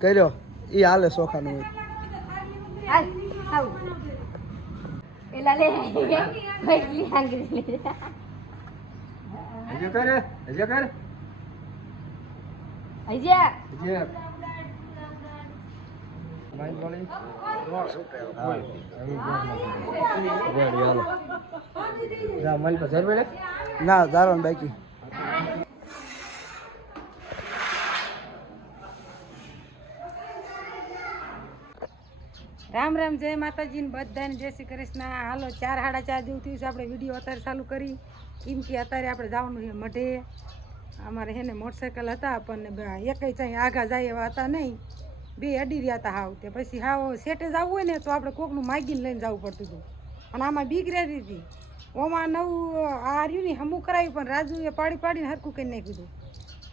કર્યો ઈ હાલે સોખાનું ના દારણ બાકી રામ રામ જય માતાજી ને બધાને જય શ્રી કૃષ્ણ. હાલો 4 સાડા 4 જેવું થયું છે. આપણે વિડીયો અત્યારે ચાલુ કરી કેમ કે અત્યારે આપણે જવાનું છે મઢે. અમારે હેને મોટરસાઇકલ હતા પણ એકઈ ચાઈ આગા જાય એવા હતા નહીં, બે અડી રહ્યા હતા હાવ. તે પછી હાવ સેટે જવું હોય ને તો આપણે કોકનું માગીને લઈને જવું પડતું હતું અને આમાં બીક રહેતી હતી. ઓમાં નવું આ રહ્યું ને હમું કરાવ્યું પણ રાજુએ પાડીને હરખું કરી નાખ્યું હતું.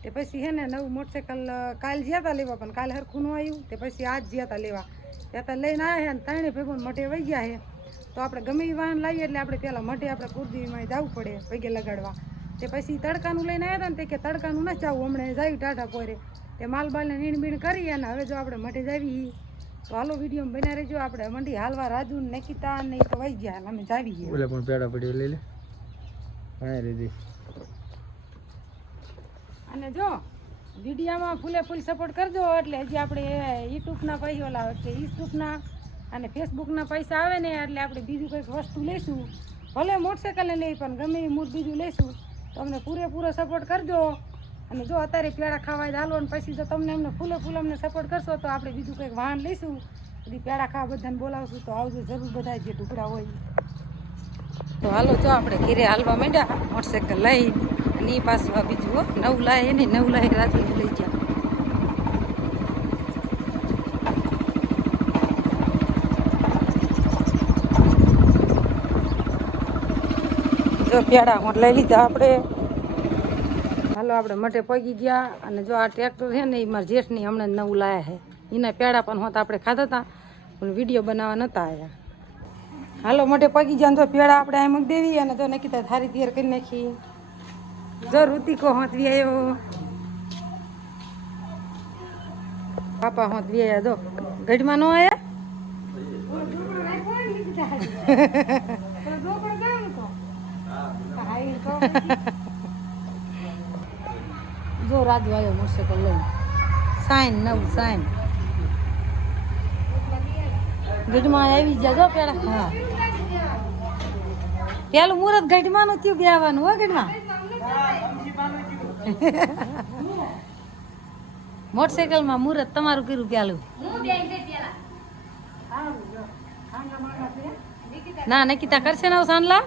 તે પછી હે ને નવું મોટરસાઇકલ કાલ જ્યાં હતા લેવા પણ કાલે હરખું ન આવ્યું. તે પછી આજ જ્યાં હતા લેવા ત્યાં લઈને આવ્યા ને ત્રણે ભેગું મઢે વહી ગયા છે. તો આપણે ગમે એ વાહન લાવીએ એટલે આપણે પહેલાં મઢે આપણે કુર્દીમાં જવું પડે પગે લગાડવા. તે પછી તડકાનું લઈને આવ્યા હતા ને તે કે તડકાનું નથી જવું, હમણાં જાય ટાટા પોરે. તે માલબાલને નીણ બીણ કરી અને હવે જો આપણે મઢે જાવી તો હાલો વિડીયો બના રહેજો. આપણે મંડી હાલવા રાજુ ને નકીતા ને તો વહી ગયા અમે જાવી ગયા. ઓલે પણ પેડા પડી લઈ લે હા રીધી. અને જો વિડીયોમાં ફૂલ સપોર્ટ કરજો એટલે હજી આપણે યુટ્યુબના પૈસા ઓલા કે યુટ્યુબના અને ફેસબુકના પૈસા આવે ને એટલે આપણે બીજું કંઈક વસ્તુ લઈશું. ભલે મોટરસાઇકલને લઈ પણ ગમે એ મૂળ બીજું લઈશું તો અમને પૂરેપૂરો સપોર્ટ કરજો. અને જો અત્યારે પેડા ખાવા હાલો ને પછી જો તમને અમને ફૂલ અમને સપોર્ટ કરશો તો આપણે બીજું કંઈક વાહન લઈશું. બધી પેડા ખાવા બધાને બોલાવશું તો આવજો જરૂર બધા જે ટુકડા હોય. તો હાલો જો આપણે ઘેરે હાલવા માંડ્યા મોટરસાઇકલ લઈ અને એ પાછું બીજું નવું લાય ને નવું લાય રાત્રે લઈ ગયા. જો પેડા હું લઈ લીધા આપણે. હાલો આપણે મઢે પગી ગયા અને જો આ ટ્રેક્ટર છે ને એ મારા જેઠની હમણાં નવું લાયા છે. એના પેડા પણ હોતા આપણે ખાધા હતા પણ વિડીયો બનાવવા નહોતા આવ્યા. હાલો મઢે પગી ગયા તો પેડા આપણે આ મૂકી દેવી અને જો નક્કી થારી તૈયાર કરી નાખી. જો ઋતિકો હોતવી આવ્યો, પાપા હોતવી આવ્યા. જો ગઢમાં ન આવ્યા જો રાજુ આવ્યો મોટરસાઇકલ લઈને. સાઈન નવું સાઈન ગઢમાં આવી ગયા. જો પેડા હા પેલું મુહૂર્ત ગઢમાં નું થયું બેવાનું હો ગઢમાં. મોટરસાઇકલ માં મુહૂર્ત તમારું કર્યું પેલું. ના નકીતા કરશે ને સાંડલા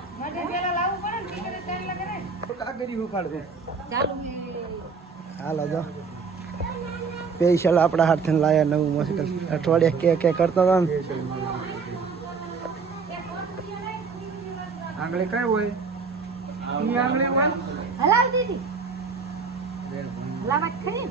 હાલો જો સ્પેશિયલ આપણા હાથે લાયા નવું મોટરસાઇકલ. અઠવાડિયે કે કરતા હતા ને આંગળી કઈ હોય ઈ આંગળી હોય હલાવ દીદી લાવા ખરી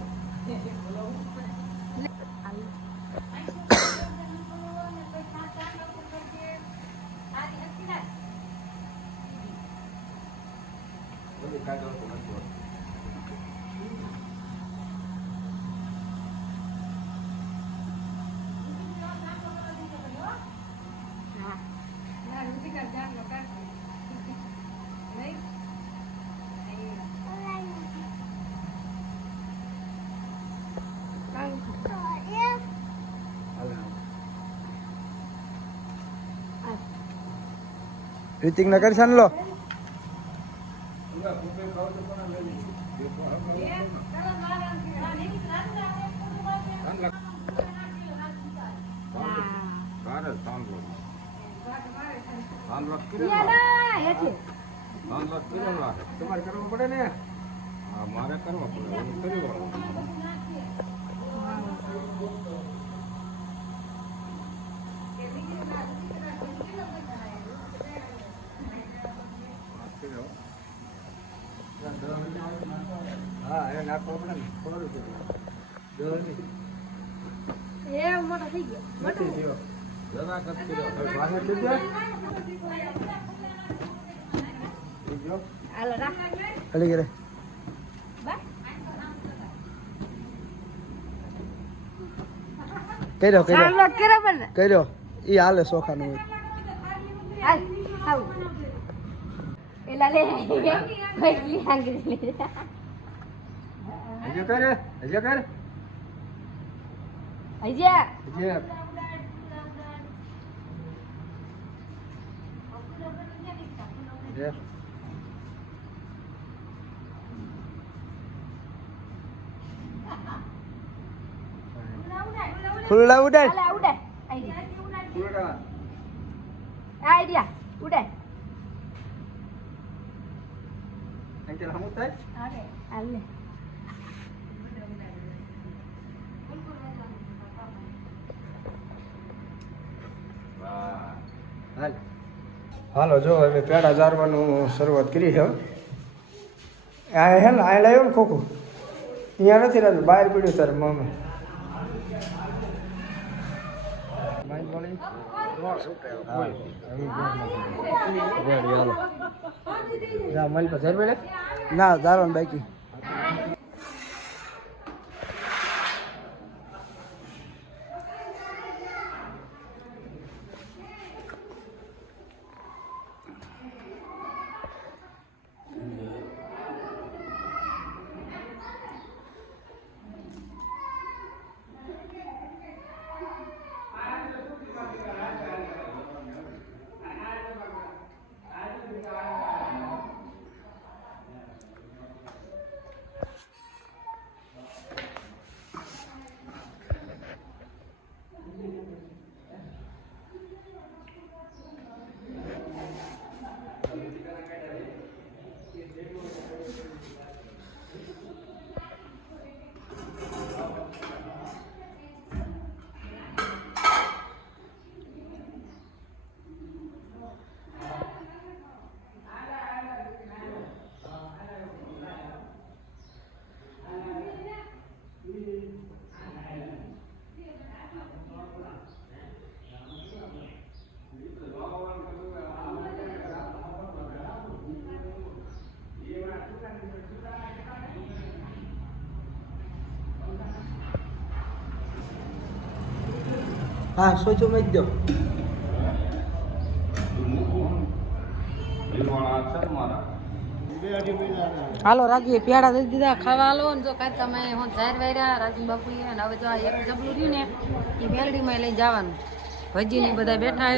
ऋतिक नगर सन लो મારે કરવા પડે હું કરી વાળો હા એ નાખવો પડે ને ખોરું છે એ મોટો થઈ ગયો મોટો જરા કરતી રહ્યો ભાગે દીધે હાલો રાખ અલી કરે કર્યો ચાલો કરે બને કર્યો ઈ હાલે સોખાનું હોય હાલ આવ એલા લે ભાઈ હાંગી લે હજે કરે અજ્યા હજે ફૂલડા ઉડાય હાલે ઉડે આઈડિયા ઉડે અંકલ હમું થાય હાલે હાલો જો હવે પેડા જારવાનું શરૂઆત કરી છે આ હે ને આ લાવ્યો ને ખોખું અહીંયા નથી રહેતું બહાર પડ્યું તારે મમ્મી ના જારવાનું બાકી હા સોચો મેં દો હાલો રાજુ પેડા દઈ દીધા ખાવા હાલો ને જો કાકા મેં હું જાહેર વાર્યા રાજુ બાપુ ને હવે જો આ એક જબલું રહ્યું ને એ મેલડીમાં લઈને જવાનું ભજી ને બધા બેઠા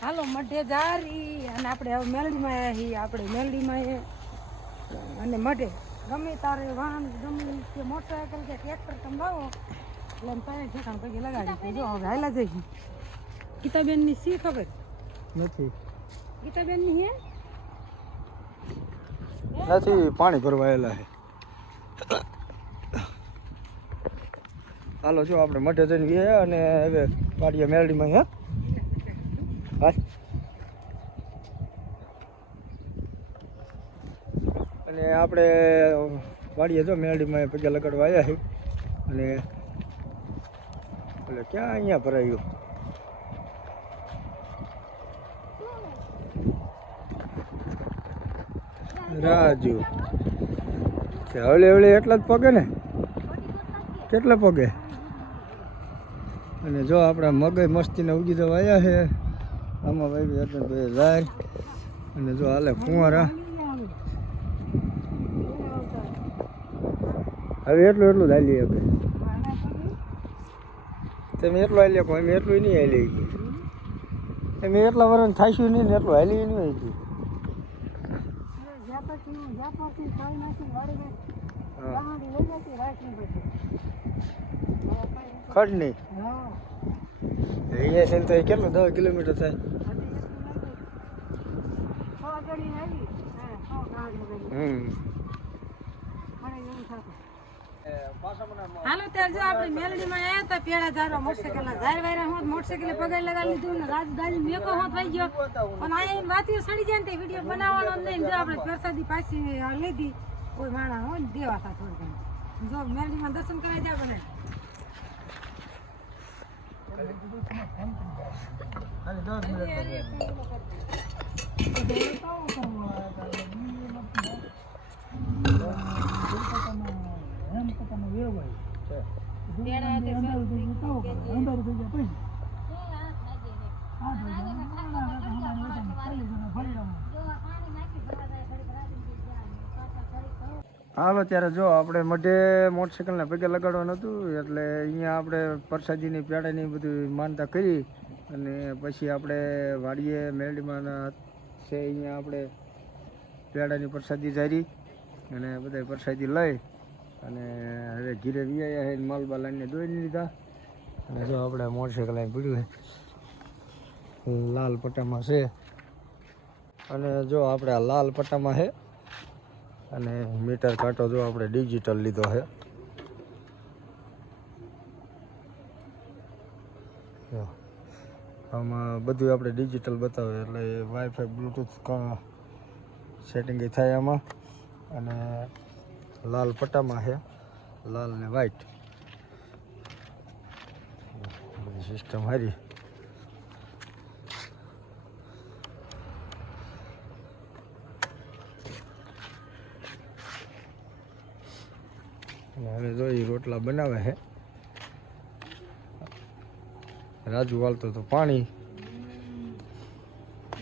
હાલો મઢે જારી અને આપણે હવે મેલડીમાં આવ્યા આપણે મેલડીમાં અને મઢે ગમે તારે વાહન ગમે કે મોટરસાયકલ કે ટ્રેક્ટર તમે લાવો એટલે એમ પાસે ઠેકાણ પૈકી લગાડી જો હવે હાલા જઈ ગીતાબેનની શી ખબર નથી ગીતાબેનની હે નથી પાણી ભરવા આવેલા છે હાલો જો આપણે મઢે જઈને ગયા અને હવે પાડીએ મેલડીમાં હે હા અને આપણે વાડીએ જો મેલડીમાં પગે લગાડવા આવ્યા છે અને એટલે ક્યાં અહીંયા ભરાયું રાજુ કે હવલે હવલે એટલા જ પગે ને કેટલા પગે અને જો આપણા મગજ મસ્તીને ઉગી જવા આવ્યા છે આમાં ભાઈ અર્જુનભાઈ જાય અને જો હાલે ફુવારા હવે એટલું જ હાલીએ આપણે તમે એટલું હાલી શકો એમ એટલું નહીં હાલી એમ એટલા વર્ષ થાશ્યું નહીં ને એટલું હાલી નહીં હોય ખડ નહીં અહીંયા છે ને તો એ કેટલું 10 કિલોમીટર થાય. હાલો ત્યારે જો આપણે મેલડીમાં આવ્યા હતા પેડા ધારો મોટરસાઇકલ ધાર વાયરા હોત મોટરસાઇકલ પગાર લગાવી લીધું ને રાજદારી મેકો હોત થઈ ગયો પણ અહીંયા વાતીઓ સડી જાય ને તે વિડીયો બનાવવાનો જ નહીં. જો આપણે પ્રસાદી પાછી લીધી કોઈ માણા હોય ને દેવા હતા થોડી ઘણી. જો મેલડીમાં દર્શન કરાવી જાય બને હાલો ત્યારે જો આપણે મઢે મોટરસાઇકલને પગે લગાડવાનું હતું એટલે અહીંયા આપણે પ્રસાદીની પેડાની બધી માનતા કરી અને પછી આપણે વાડીએ મેલડીમાં છે અહીંયા આપણે પેડાની પ્રસાદી જારી અને બધા પ્રસાદી લઈ અને હવે ઘીરે વિયા છે માલબા લાઈને દોઈ લીધા અને જો આપણે મોટરસાઇકલ અહીં પડ્યું છે લાલ પટ્ટામાં છે અને જો આપણે આ લાલ પટ્ટામાં છે અને મીટર કાંટો જો આપણે ડિજિટલ લીધો છે. આમાં બધું આપણે ડિજિટલ બતાવે એટલે વાઈફાઈ બ્લૂટૂથ સેટિંગ થાય આમાં અને લાલ પટ્ટામાં છે લાલ ને વ્હાઈટ બધી સિસ્ટમ હારી. હવે જો એ રોટલા બનાવે છે રાજુ વાળતો તો પાણી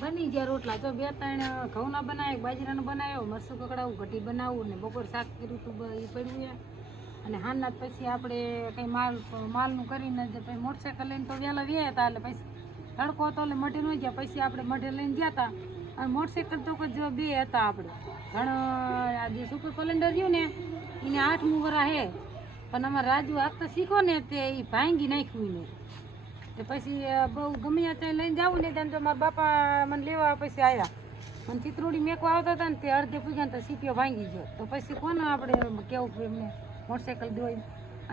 બની ગયા રોટલા તો 2-3 ઘઉંના બનાવ્યા બાજરાનું બનાવ્યો મરસું કકડાવું ઘટી બનાવવું ને બપોર શાક કર્યું હતું એ પડ્યું છે અને હાલના પછી આપણે કંઈ માલનું કરીને પછી મોટરસાઇકલ લઈને તો વહેલા વ્યા હતા એટલે પછી તડકો હતો એટલે મઢે ન ગયા પછી આપણે મઢે લઈને ગયા હતા અને મોટરસાઇકલ તો કોઈ જો 2 હતા આપણે ઘણો આ જે સુપર સ્પ્લેન્ડર રહ્યું ને એને 8મું વરા હે પણ અમારે રાજુ આખતા શીખો ને તે એ ભાંગી નાખ્યું ને તે પછી બહુ ગમે ત્યાં લઈને જવું ને ત્યાં તો મારા બાપા મને લેવા પછી આવ્યા મને ચિત્રોડી મેકવા આવતા હતા ને તે અડધે પૂગ્યા તો સીપીઓ ભાંગી ગયો તો પછી કોને આપણે કેવું એમને મોટરસાઇકલ દોઈ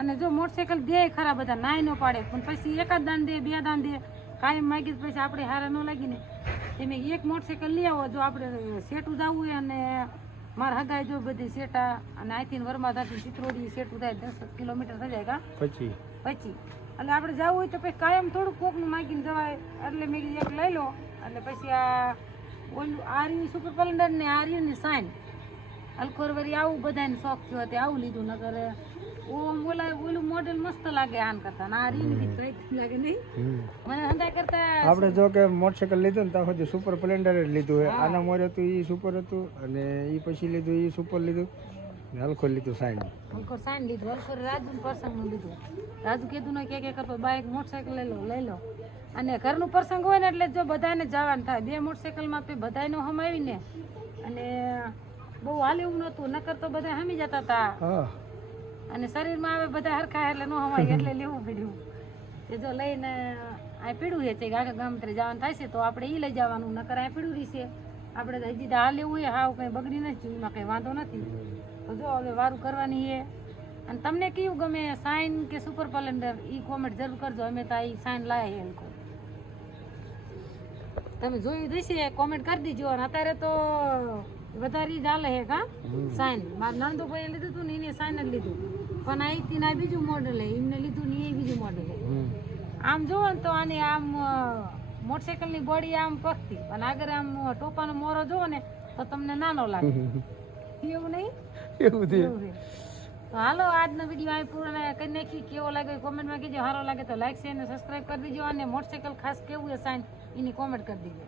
અને જો મોટરસાઇકલ દે ખરા બધા નાય ન પાડે પણ પછી એકાદ દાન દે 2 દાન દે કાયમ માગી પછી આપણે હારા ન લાગીને તમે એક મોટરસાઇકલ લઈ આવો જો આપણે સેટું જવું હોય અને મારા હગાઈ જો બધી સેટા અને અહીંથી વરમાં થતી ચિત્રોડી સેટું થાય 10 કિલોમીટર થઈ જાય કા પછી એટલે આપણે જવું હોય તો પછી કાયમ થોડુંક કોકનું માગીને જવાય એટલે મેં કીધું એક લઈ લો એટલે પછી આ ઓલું આર્યુ સુપર સ્પ્લેન્ડર ને આર્યુની સાઇન અલકોરવરી આવું બધાને શોખ થયો તે આવું લીધું નગર ઓલું મોડેલ મસ્ત લાગે આન કરતા ને આર્યુની કંઈ લાગે નહીં મને હંધા કરતા આપણે જો કે મોટરસાઇકલ લીધું ને ત્યાં સુધી સુપર સ્પ્લેન્ડર જ લીધું હોય આના મોર હતું એ સુપર હતું અને એ પછી લીધું એ સુપર લીધું ને હલકો લીધું સાઈન લીધું હલકો રાજુ પ્રસંગનું લીધું રાજુ કીધું ને કે કરતો બાઇક મોટરસાઇકલ લઈ લો અને ઘરનું પ્રસંગ હોય ને એટલે જો બધાને જવાનું થાય 2 મોટરસાઇકલમાં તો બધાનો હમાવીને અને બહુ હાલ્યું નહોતું નકર તો બધા હમી જતા હતા અને શરીરમાં આવે બધા હરખા એટલે ન હમાય એટલે લેવું પડ્યું એ જો લઈને આ પીડું છે તે આગળ ગામતરે જવાનું થાય છે તો આપણે એ લઈ જવાનું નકર આ પીડું રહેશે આપણે હજી તો હાલ લેવું હોય હાવ કંઈ બગડી નથી એમાં કંઈ વાંધો નથી તો જો હવે વારું કરવાની છે અને તમને કયું ગમે સાઇન કે સુપર સ્પ્લેન્ડર એ કોમેન્ટ જરૂર કરજો અમે તો એ સાઇન લાવે એ લોકો તમે જોયું હશે કોમેન્ટ કરી દીજો અને અત્યારે તો વધારે જ હાલે હે કા સાઇન મારા નંદુભાઈએ લીધું હતું ને એને સાઇન જ લીધું પણ અહીંથી ના બીજું મોડલ હે એમને લીધું ને એ બીજું મોડલ હે આમ જોવો ને તો આની આમ મોટરસાઇકલની બોડી આમ પગતી અને આગળ આમ ટોપાનો મોરો જોવો ને તો તમને નાનો લાગે એવું નહીં એવું છે તો હાલો આજનો વિડીયો અહીં પૂર્ણ કરી નાખી કેવો લાગે કોમેન્ટમાં કહેજો સારો લાગે તો લાઈક શેર અને સબસ્ક્રાઈબ કરી દેજો અને મોટરસાઇકલ ખાસ કેવું છે સાઇન એની કોમેન્ટ કરી દેજો